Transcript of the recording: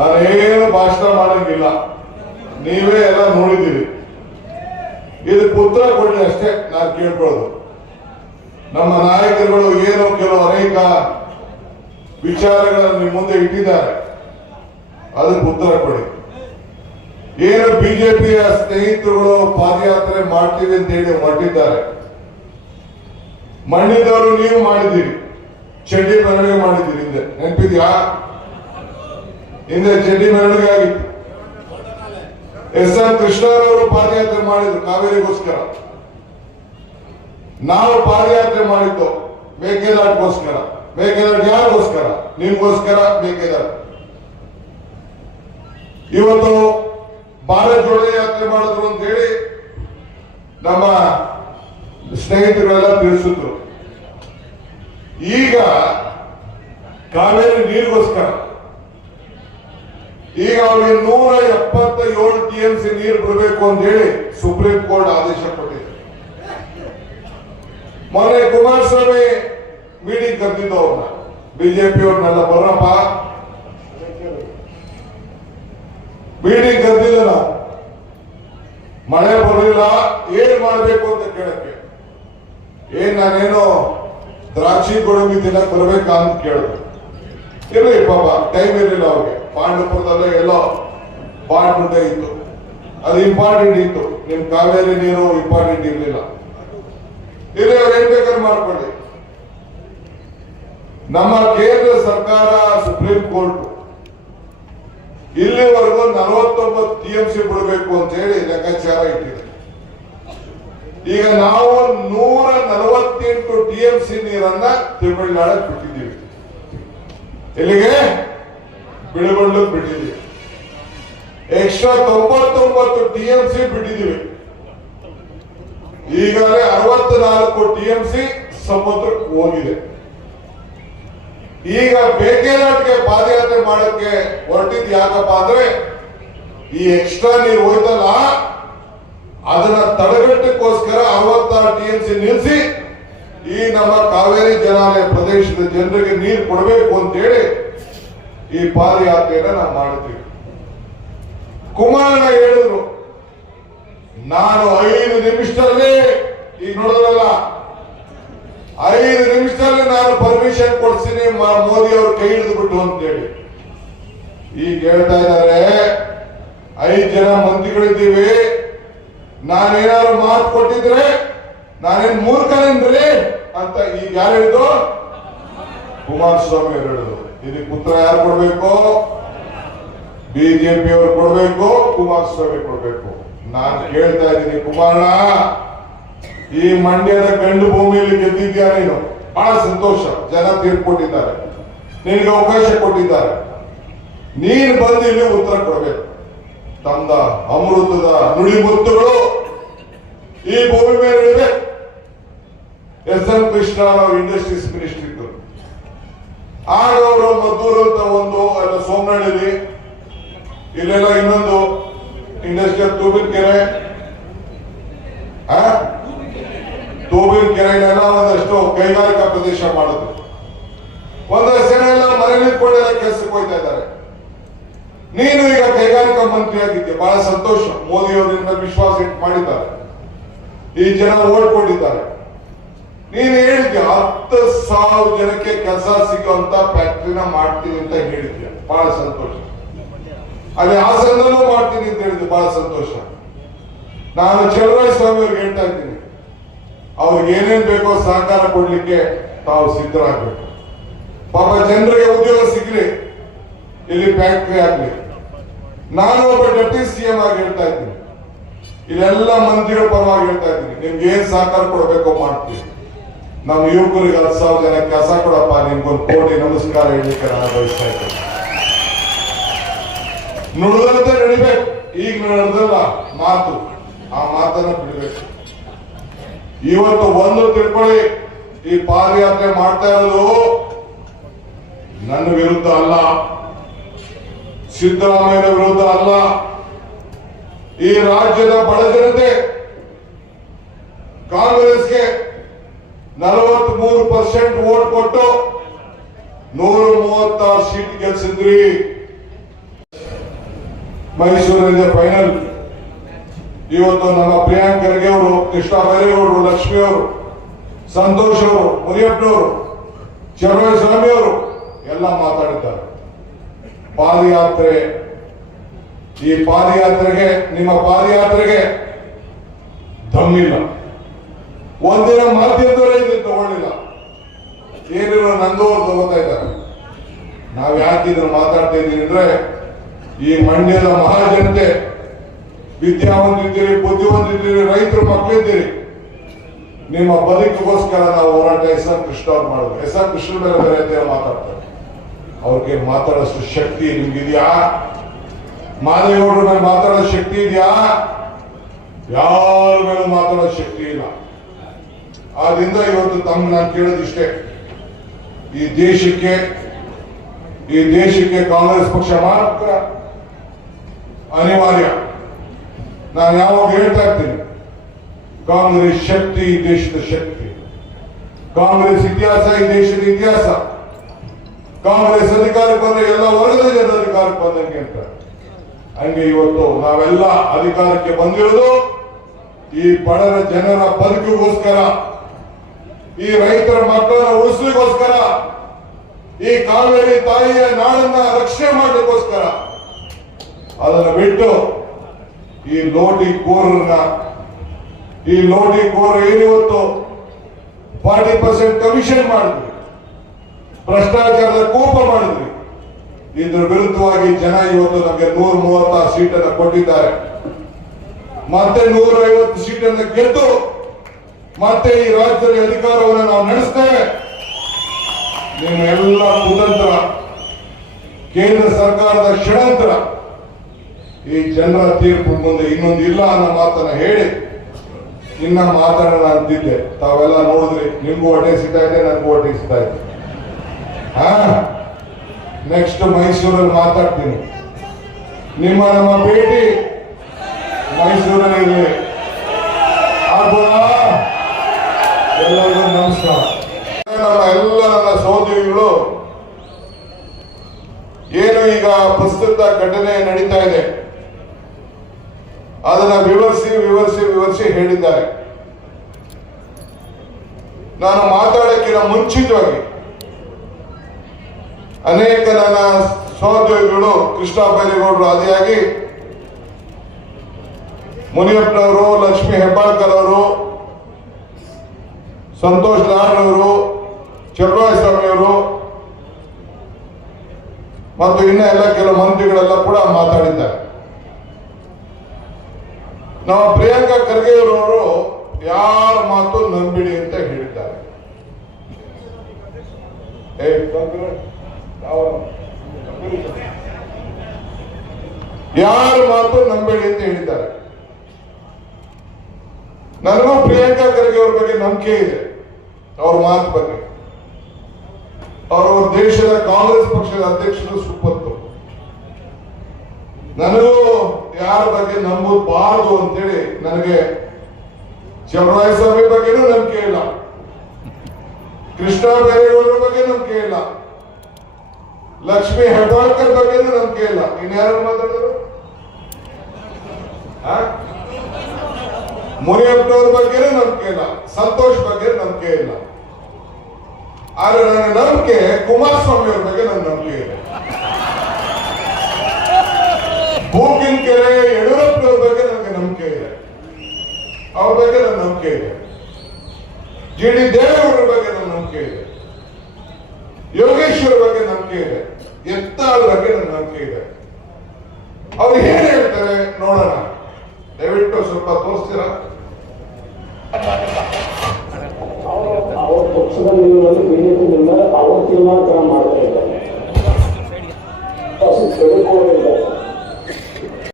ನಾನೇನು ಭಾಷಣ ಮಾಡಂಗಿಲ್ಲ, ನೀವೇ ಎಲ್ಲ ನೋಡಿದ್ದೀರಿ. ಇದಕ್ಕೆ ಉತ್ತರ ಕೊಡ್ಲಿ ಅಷ್ಟೇ ನಾನು ಕೇಳ್ಕೊಳ್ಳೋದು. ನಮ್ಮ ನಾಯಕರುಗಳು ಏನು ಕೆಲವು ಅನೇಕ ವಿಚಾರಗಳನ್ನು ನಿಮ್ಮ ಮುಂದೆ ಇಟ್ಟಿದ್ದಾರೆ, ಅದಕ್ಕೆ ಉತ್ತರ ಕೊಡಿ. ಏನು ಬಿಜೆಪಿಯ ಸ್ನೇಹಿತರುಗಳು ಪಾದಯಾತ್ರೆ ಮಾಡ್ತೀವಿ ಅಂತ ಹೇಳಿ ಹೊರಟಿದ್ದಾರೆ. ಮಂಡ್ಯದವರು ನೀವು ಮಾಡಿದ್ದೀರಿ, ಚಡ್ಡಿ ಮೆರವಣಿಗೆ ಮಾಡಿದ್ದೀರಿ. ಹಿಂದೆ ನೆನಪಿದ್ಯಾ? ಹಿಂದೆ ಚಡ್ಡಿ ಮೆರವಣಿಗೆ ಆಗಿತ್ತು. ಎಸ್.ಎಂ. ಕೃಷ್ಣರವರು ಪಾದಯಾತ್ರೆ ಮಾಡಿದ್ರು ಕಾವೇರಿಗೋಸ್ಕರ. ನಾವು ಪಾದಯಾತ್ರೆ ಮಾಡಿದ್ದು ಮೇಕೆದಾಟಿಗೋಸ್ಕರ. ಮೇಕೆದಾಟು ಯಾರಿಗೋಸ್ಕರ? ನಿಮ್ಗೋಸ್ಕರ ಮೇಕೆದಾಟು. ಇವತ್ತು ಭಾರತ್ ಜೋಡೋ ಯಾತ್ರೆ ಮಾಡಿದ್ರು ಅಂತ ಹೇಳಿ ನಮ್ಮ ಸ್ನೇಹಿತರೆಲ್ಲ ತಿಳಿಸಿದ್ರು. ಈಗ ಕಾವೇರಿ ನೀರಿಗೋಸ್ಕರ ಈಗ ಅವರಿಗೆ 177 TMC ನೀರು ಬಿಡಬೇಕು ಅಂತ ಹೇಳಿ ಸುಪ್ರೀಂ ಕೋರ್ಟ್ ಆದೇಶ ಕೊಟ್ಟಿದೆ. ಮೊನ್ನೆ ಕುಮಾರಸ್ವಾಮಿ ಮೀಟಿಂಗ್ ಕರೆದಿದ್ದು ಅವ್ರನ್ನ, ಬಿಜೆಪಿ ಅವ್ರನ್ನೆಲ್ಲ ಬರಪ್ಪ ಮೀಟಿಂಗ್ ಕರೆದಿಲ್ಲ. ನಾವು ಮಳೆ ಬರಲಿಲ್ಲ, ಏನ್ ಮಾಡಬೇಕು ಅಂತ ಕೇಳಕ್ಕೆ. ನಾನೇನೋ ದ್ರಾಕ್ಷಿ ಗೋಡಂಬಿ ತಿನ್ನಕ್ ಬರ್ಬೇಕಾ ಅಂತ ಕೇಳಿದ್ರು. ಇರ್ಲಿ ಪಾಪ, ಟೈಮ್ ಇರಲಿಲ್ಲ ಅವ್ರಿಗೆ. ಪಾಂಡವಪುರದಲ್ಲೇ ಎಲ್ಲೋ ಬಾಂಡ್ ಇತ್ತು, ಅದು ಇಂಪಾರ್ಟೆಂಟ್ ಇತ್ತು. ನಿಮ್ ಕಾವೇರಿ ನೀರು ಇಂಪಾರ್ಟೆಂಟ್ ಇರ್ಲಿಲ್ಲ. ಇಲ್ಲಿ ಅವ್ರು ಏನ್ ಬೇಕಾದ್ರೆ ಮಾಡ್ಕೊಳ್ಳಿ. ನಮ್ಮ ಕೇಂದ್ರ ಸರ್ಕಾರ ಸುಪ್ರೀಂ ಕೋರ್ಟ್ ಇಲ್ಲಿವರೆಗೂ 49 TMC ಬಿಡಬೇಕು ಅಂತ ಹೇಳಿ ಲೆಕ್ಕಾಚಾರ ಇಟ್ಟಿದೆ. ಈಗ ನಾವು 148 TMC ನೀರನ್ನ ತಮಿಳುನಾಡಕ್ಕೆ ಬಿಟ್ಟಿದ್ದೀವಿ. ಎಲ್ಲಿಗೆ? ಬಿಡುಗಳ್ಳಕ್ಕೆ ಬಿಟ್ಟಿದ್ದೀವಿ. ಎಕ್ಸ್ಟ್ರಾ 99 TMC ಬಿಟ್ಟಿದ್ದೀವಿ. ಈಗಾಗಲೇ 64 TMC ಸಮುದ್ರಕ್ಕೆ ಹೋಗಿದೆ. ಈಗ ಮೇಕೆದಾಟಿಗೆ ಪಾದಯಾತ್ರೆ ಮಾಡಕ್ಕೆ ಹೊರಟಿದ್ ಯಾಕಪ್ಪ ಅಂದ್ರೆ ಈ ಎಕ್ಸ್ಟ್ರಾ ನೀರು ಹೋಯ್ತಲ್ಲ, ಅದನ್ನ ತಡೆಗಟ್ಟಕ್ಕೋಸ್ಕರ 66 TMC ನಿಲ್ಲಿಸಿ ಈ ನಮ್ಮ ಕಾವೇರಿ ಜಲಾನಯ ಪ್ರದೇಶದ ಜನರಿಗೆ ನೀರು ಕೊಡಬೇಕು ಅಂತ ಹೇಳಿ ಈ ಪಾದಯಾತ್ರೆಯನ್ನ ನಾವು ಮಾಡ್ತೀವಿ. ಕುಮಾರಣ್ಣ ಹೇಳಿದ್ರು, ನಾನು 5 ನಿಮಿಷದಲ್ಲಿ ಈಗ ನೋಡೋದಲ್ಲ, 5 ನಿಮಿಷದಲ್ಲಿ ನಾನು ಪರ್ಮಿಷನ್ ಕೊಡ್ತೀನಿ ಮೋದಿ ಅವರು ಕೈ ಹಿಡಿದು ಬಿಟ್ಟು ಅಂತೇಳಿ. ಈಗ ಹೇಳ್ತಾ ಇದ್ದಾರೆ 5 ಜನ ಮಂತ್ರಿಗಳಿದ್ದೀವಿ, ನಾನೇನಾದ್ರು ಮಾತು ಕೊಟ್ಟಿದ್ರೆ ನಾನೇನ್ ಮೂರ್ಖನೇನ್ರಿ ಅಂತ ಈಗ ಯಾರು ಹೇಳಿದ್ರು? ಕುಮಾರಸ್ವಾಮಿ ಅವರು ಹೇಳಿದ್ರು. ಇದಕ್ಕೆ ಉತ್ತರ ಯಾರು ಕೊಡ್ಬೇಕು? ಬಿಜೆಪಿ ಅವರು ಕೊಡ್ಬೇಕು, ಕುಮಾರಸ್ವಾಮಿ ಕೊಡ್ಬೇಕು. ನಾನು ಕೇಳ್ತಾ ಇದ್ದೀನಿ, ಕುಮಾರಣ್ಣ, ಈ ಮಂಡ್ಯದ ಗಂಡು ಭೂಮಿಯಲ್ಲಿ ಗೆದ್ದಿದ್ಯಾ ನೀನು, ಬಹಳ ಸಂತೋಷ. ಜನ ತೀರ್ಕೊಟ್ಟಿದ್ದಾರೆ, ನಿನಗೆ ಅವಕಾಶ ಕೊಟ್ಟಿದ್ದಾರೆ. ನೀನು ಬಂದು ಇಲ್ಲಿ ಉತ್ತರ ಕೊಡಬೇಕು. ತಮ್ಮ ಅಮೃತದ ನುಡಿಮುತ್ತುಗಳು ಈ ಭೂಮಿ ಮೇಲೆ ಇವೆ. ಎಸ್.ಎಂ. ಕೃಷ್ಣ ಅವರು ಇಂಡಸ್ಟ್ರೀಸ್ ಮಿನಿಸ್ಟರ್ ಇದ್ದರು. ಆಗ ಅವರು ಮದ್ದೂರು ಅಂತ ಒಂದು ಸೋಮನಹಳ್ಳಿ, ಇಲ್ಲೆಲ್ಲ ಇನ್ನೊಂದು ಇಂಡಸ್ಟ್ರಿಯಲ್ ತೂಬಿನಕೆರೆ ಎಲ್ಲ ಒಂದಷ್ಟು ಕೈಗಾರಿಕಾ ಪ್ರದೇಶ ಮಾಡಿದ್ರು. ಒಂದಷ್ಟು ಜನ ಎಲ್ಲ ಮನೆ ನಿಂತ್ಕೊಂಡೆಲ್ಲ ಕೆಲಸಕ್ಕೆ ಹೋಗ್ತಾ ಇದ್ದಾರೆ. ನೀನು ಈಗ ಕೈಗಾರಿಕಾ ಮಂತ್ರಿ ಆಗಿದ್ದೆ, ಬಹಳ ಸಂತೋಷ. ಮೋದಿ ಅವರು ನಿನ್ನ ವಿಶ್ವಾಸ ಇಟ್ಟು ಮಾಡಿದ್ದಾರೆ, ಈ ಜನ ಓಡ್ಕೊಂಡಿದ್ದಾರೆ. ನೀನು ಹೇಳಿದ್ಯಾ 10,000 ಜನಕ್ಕೆ ಕೆಲಸ ಸಿಗುವಂತ ಫ್ಯಾಕ್ಟ್ರಿನ ಮಾಡ್ತೀನಿ ಅಂತ ಹೇಳಿದ್ಯಾ, ಬಹಳ ಸಂತೋಷ. ಅದೇ ಹಾಸನದಲ್ಲೂ ಮಾಡ್ತೀನಿ ಅಂತ ಹೇಳಿದ್ದೆ, ಬಹಳ ಸಂತೋಷ. ನಾನು ಚಲುವರಾಯಸ್ವಾಮಿ ಅವ್ರಿಗೆ ಹೇಳ್ತಾ ಇದ್ದೀನಿ, ಅವ್ರಿಗೆ ಏನೇನ್ ಬೇಕೋ ಸಹಕಾರ ಕೊಡ್ಲಿಕ್ಕೆ ತಾವು ಸಿದ್ಧರಾಗಬೇಕು. ಪಾಪ ಜನರಿಗೆ ಉದ್ಯೋಗ ಸಿಗ್ಲಿ, ಇಲ್ಲಿ ಫ್ಯಾಕ್ಟ್ರಿ ಆಗ್ಲಿ. ನಾನು ಒಬ್ಬ ಡೆಪ್ಟಿ CM ಆಗಿ ಹೇಳ್ತಾ ಇದ್ದೀನಿ, ಇಲ್ಲೆಲ್ಲ ಮಂತ್ರಿಗಳ ಪರವಾಗಿ ಹೇಳ್ತಾ ಇದ್ದೀನಿ, ನಿಮ್ಗೆ ಏನ್ ಸಹಕಾರ ಕೊಡ್ಬೇಕೋ ಮಾಡ್ತೀವಿ. ನಮ್ಮ ಯುವಕರಿಗೆ 10,000 ಜನ ಕೆಲಸ ಕೊಡಪ್ಪ, ನಿಮ್ಗೊಂದು ಕೋಟಿ ನಮಸ್ಕಾರ ಹೇಳಲಿಕ್ಕೆ ನಾನು ಬಯಸ್ತಾ ಇದ್ದೀನಿ. ನುಡಿದಂತೆ ನಡಿಬೇಕು. ಈಗ ನಡೆದಲ್ಲ ಮಾತು, ಆ ಮಾತನ್ನ ಬಿಡಬೇಕು. ಇವತ್ತು ಒಂದು ತಿಳ್ಕೊಳ್ಳಿ, ಈ ಪಾದಯಾತ್ರೆ ಮಾಡ್ತಾ ಇರೋದು ನನ್ನ ವಿರುದ್ಧ ಅಲ್ಲ, ಸಿದ್ದರಾಮಯ್ಯನ ವಿರುದ್ಧ ಅಲ್ಲ. ಈ ರಾಜ್ಯದ ಬಡ ಜನತೆ ಕಾಂಗ್ರೆಸ್ಗೆ 43% ವೋಟ್ ಕೊಟ್ಟು 136 ಸೀಟ್ ಗೆಲ್ಸಿದ್ರಿ. ಮೈಸೂರಿನ ಫೈನಲ್. ಇವತ್ತು ನಮ್ಮ ಪ್ರಿಯಾಂಕ್ ಖರ್ಗೆ ಅವರು, ಕೃಷ್ಣ ಬೈರೇಗೌಡರು, ಲಕ್ಷ್ಮಿ ಅವರು, ಸಂತೋಷ್ ಅವರು, ಮುನಿಯಪ್ಪನವರು, ಚನ್ನಸ್ವಾಮಿ ಅವರು ಎಲ್ಲ ಮಾತಾಡಿದ್ದಾರೆ. ಪಾದಯಾತ್ರೆ, ಈ ಪಾದಯಾತ್ರೆಗೆ, ನಿಮ್ಮ ಪಾದಯಾತ್ರೆಗೆ ದಮ್ಮಿಲ್ಲ. ಒಂದಿನ ಮಾಧ್ಯಮದವರೇ ಇದು ತಗೊಳ್ಳಿಲ್ಲ. ಏನಿರೋ ನಂದೋರು ತಗೋತಾ ಇದ್ದಾರೆ. ನಾವ್ ಯಾಕೆ ಇದನ್ನು ಮಾತಾಡ್ತಾ ಇದ್ದೀವಿ ಅಂದ್ರೆ, ಈ ಮಂಡ್ಯದ ಮಹಾಜನತೆ ವಿದ್ಯಾವಂತಿದ್ದೀರಿ, ಬುದ್ಧಿವಂತಿದ್ದೀರಿ, ರೈತರು ಮಕ್ಕಳಿದ್ದೀರಿ. ನಿಮ್ಮ ಬದುಕಿಗೋಸ್ಕರ ನಾವು ಹೋರಾಟ ಎಸ್ ಆರ್ ಕೃಷ್ಣ ಅವ್ರು ಮಾಡಿದ್ರು. ಎಸ್ ಆರ್ ಕೃಷ್ಣ ಮೇಲೆ ಬೇರೆ ಮಾತಾಡ್ತಾರೆ. ಅವ್ರಿಗೆ ಮಾತಾಡೋಷ್ಟು ಶಕ್ತಿ ನಿಮ್ಗಿದ್ಯಾ? ಮಾದೇಗೌಡರ ಮೇಲೆ ಮಾತಾಡೋ ಶಕ್ತಿ ಇದೆಯಾ? ಯಾರ ಮೇಲೆ ಮಾತಾಡೋ ಶಕ್ತಿ ಇಲ್ಲ. ಆದ್ರಿಂದ ಇವತ್ತು ನಾನು ಕೇಳೋದಿಷ್ಟೇ, ಈ ದೇಶಕ್ಕೆ ಕಾಂಗ್ರೆಸ್ ಪಕ್ಷ ಮಾತ್ರ ಅನಿವಾರ್ಯ. ನಾನು ಯಾವಾಗ ಹೇಳ್ತಾ ಇರ್ತೀನಿ, ಕಾಂಗ್ರೆಸ್ ಶಕ್ತಿ ಈ ದೇಶದ ಶಕ್ತಿ, ಕಾಂಗ್ರೆಸ್ ಇತಿಹಾಸ ಈ ದೇಶದ ಇತಿಹಾಸ. ಕಾಂಗ್ರೆಸ್ ಅಧಿಕಾರಕ್ಕೆ ಬಂದ್ರೆ ಎಲ್ಲ ವರ್ಗದ ಜನರ ಅಧಿಕಾರಕ್ಕೆ ಬಂದಂಗೆ ಅಂತ. ಹಂಗೆ ಇವತ್ತು ನಾವೆಲ್ಲ ಅಧಿಕಾರಕ್ಕೆ ಬಂದಿರೋದು ಈ ಬಡರ ಜನರ ಬದುಕಿಗೋಸ್ಕರ, ಈ ರೈತರ ಮಕ್ಕಳ ಉಳಿಸಲಿಗೋಸ್ಕರ, ಈ ಕಾವೇರಿ ತಾಯಿಯ ನಾಡನ್ನ ರಕ್ಷಣೆ ಮಾಡಲಿಕ್ಕೋಸ್ಕರ. ಅದನ್ನು ಬಿಟ್ಟು ಈ ಲೋಟಿಕೋರರು ಏನಿವತ್ತು 40% ಕಮಿಷನ್ ಮಾಡಿದ್ರಿ, ಭ್ರಷ್ಟಾಚಾರದ ಕೋಪ ಮಾಡಿದ್ರಿ. ಇದ್ರ ವಿರುದ್ಧವಾಗಿ ಜನ ಇವತ್ತು ನಮಗೆ 136 ಸೀಟನ್ನು ಕೊಟ್ಟಿದ್ದಾರೆ. ಮತ್ತೆ 150 ಸೀಟನ್ನು ಗೆದ್ದು ಮತ್ತೆ ಈ ರಾಜ್ಯದಲ್ಲಿ ಅಧಿಕಾರವನ್ನು ನಾವು ನಡೆಸ್ತೇವೆ. ನಿಮ್ಮ ಎಲ್ಲ ಕುತಂತ್ರ, ಕೇಂದ್ರ ಸರ್ಕಾರದ ಷಡ್ಯಂತ್ರ ಈ ಜನರ ತೀರ್ಪು ಮುಂದೆ ಇನ್ನೊಂದು ಇಲ್ಲ ಅನ್ನೋ ಮಾತನ್ನ ಹೇಳಿ ಇನ್ನ ಮಾತಾಡೋಣ ಅಂತಿದ್ದೆ. ತಾವೆಲ್ಲ ನೋಡಿದ್ರಿ, ನಿಮ್ಗೂ ಹೊಟ್ಟೆ ಸಿಗ್ತಾ ಇದೆ, ನನಗೂ ಹೊಟ್ಟೆ ಸಿಗ್ತಾ ಇದೆ. ನೆಕ್ಸ್ಟ್ ಮೈಸೂರಲ್ಲಿ ಮಾತಾಡ್ತೀನಿ. ನಮ್ಮ ಭೇಟಿ ಮೈಸೂರಲ್ಲಿ ಆಗ್ಬೋದಾ? ಎಲ್ಲರಿಗೂ ನಮಸ್ಕಾರ. ನನ್ನ ಸಹೋದರಿಗಳು, ಏನು ಈಗ ಪ್ರಸ್ತುತ ಘಟನೆ ನಡೀತಾ ಇದೆ ಅದನ್ನ ವಿವರಿಸಿ ಹೇಳಿದ್ದಾರೆ. ನಾನು ಮಾತಾಡಕ್ಕಿಂತ ಮುಂಚಿತವಾಗಿ ಅನೇಕ ನನ್ನ ಸಹೋದ್ಯೋಗಿಗಳು, ಕೃಷ್ಣ ಬೈರೇಗೌಡರು ಆದಿಯಾಗಿ, ಮುನಿಯಪ್ಪನವರು, ಲಕ್ಷ್ಮೀ ಹೆಬ್ಬಾಳ್ಕರ್ ಅವರು, ಸಂತೋಷ್ ಲಾಡ್ ಅವರು, ಚನ್ನಸ್ವಾಮಿ ಅವರು ಮತ್ತು ಇನ್ನ ಎಲ್ಲ ಕೆಲವು ಮಂತ್ರಿಗಳೆಲ್ಲ ಕೂಡ ಮಾತಾಡಿದ್ದಾರೆ. ನಾವು ಪ್ರಿಯಾಂಕಾ ಖರ್ಗೆ ಅವರವರು ಯಾರ ಮಾತು ನಂಬಿಡಿ ಅಂತ ಹೇಳಿದ್ದಾರೆ. ಯಾರ ಮಾತು ನಂಬೇಡಿ ಅಂತ ಹೇಳಿದ್ದಾರೆ. ನನಗೂ ಪ್ರಿಯಾಂಕಾ ಖರ್ಗೆ ಅವ್ರ ಬಗ್ಗೆ ನಂಬಿಕೆ ಇದೆ, ಅವ್ರ ಮಾತು ಬಗ್ಗೆ. ಅವರು ದೇಶದ ಕಾಂಗ್ರೆಸ್ ಪಕ್ಷದ ಅಧ್ಯಕ್ಷರು ಸುಪ್ಪತ್ತು. ನನಗೂ ಯಾರ ಬಗ್ಗೆ ನಂಬಬಾರದು ಅಂತೇಳಿ ನನಗೆ ಚನ್ನಸ್ವಾಮಿ ಬಗ್ಗೆನೂ ನಂಬಿಕೆ ಇಲ್ಲ, ಕೃಷ್ಣ ಬೈರೇಗೌಡರ ಬಗ್ಗೆ ನಂಬಿಕೆ ಇಲ್ಲ, ಲಕ್ಷ್ಮೀ ಹೆಬ್ಬಾಳ್ಕರ್ ಬಗ್ಗೆನೂ ನಂಬಿಕೆ ಇಲ್ಲ. ಇನ್ಯಾರು ಮಾತಾಡಿದ್ರು? ಮುನಿಯಪ್ಪನವ್ರ ಬಗ್ಗೆನೂ ನಂಬಿಕೆ ಇಲ್ಲ, ಸಂತೋಷ್ ಬಗ್ಗೆ ನಂಬಿಕೆ ಇಲ್ಲ. ಆದ್ರೆ ನನ್ನ ನಂಬಿಕೆ ಕುಮಾರಸ್ವಾಮಿ ಅವ್ರ ಬಗ್ಗೆ ನನ್ನ ನಂಬಿಕೆ ಇದೆ. ಬೂಕಿನಕೆರೆ ಯಡಿಯೂರಪ್ಪನವ್ರ ಬಗ್ಗೆ ನನಗೆ ನಂಬಿಕೆ ಇದೆ, ಅವ್ರ ಬಗ್ಗೆ ನನ್ನ ನಂಬಿಕೆ ಇದೆ. ಜಿಡಿ ದೇವೇಗೌಡರ ಬಗ್ಗೆ ನನ್ನ ನಂಬಿಕೆ ಇದೆ, ಯೋಗೇಶ್ವರ ಬಗ್ಗೆ ನಂಬಿಕೆ ಇದೆ, ಎತ್ತಾಳ ಬಗ್ಗೆ ನನ್ನ ನಂಬಿಕೆ ಇದೆ. ಅವ್ರು ಏನ್ ಹೇಳ್ತಾರೆ ನೋಡೋಣ, ದಯವಿಟ್ಟು ಸ್ವಲ್ಪ ತೋರಿಸ್ತೀರಾ? ಅವ್ರ ಪಕ್ಷದಲ್ಲಿ ಬಿಜೆಪಿಯಿಂದ ಅವರು ತೀರ್ಮಾನ ಮಾಡ್ತಾ ಇದ್ದಾರೆ.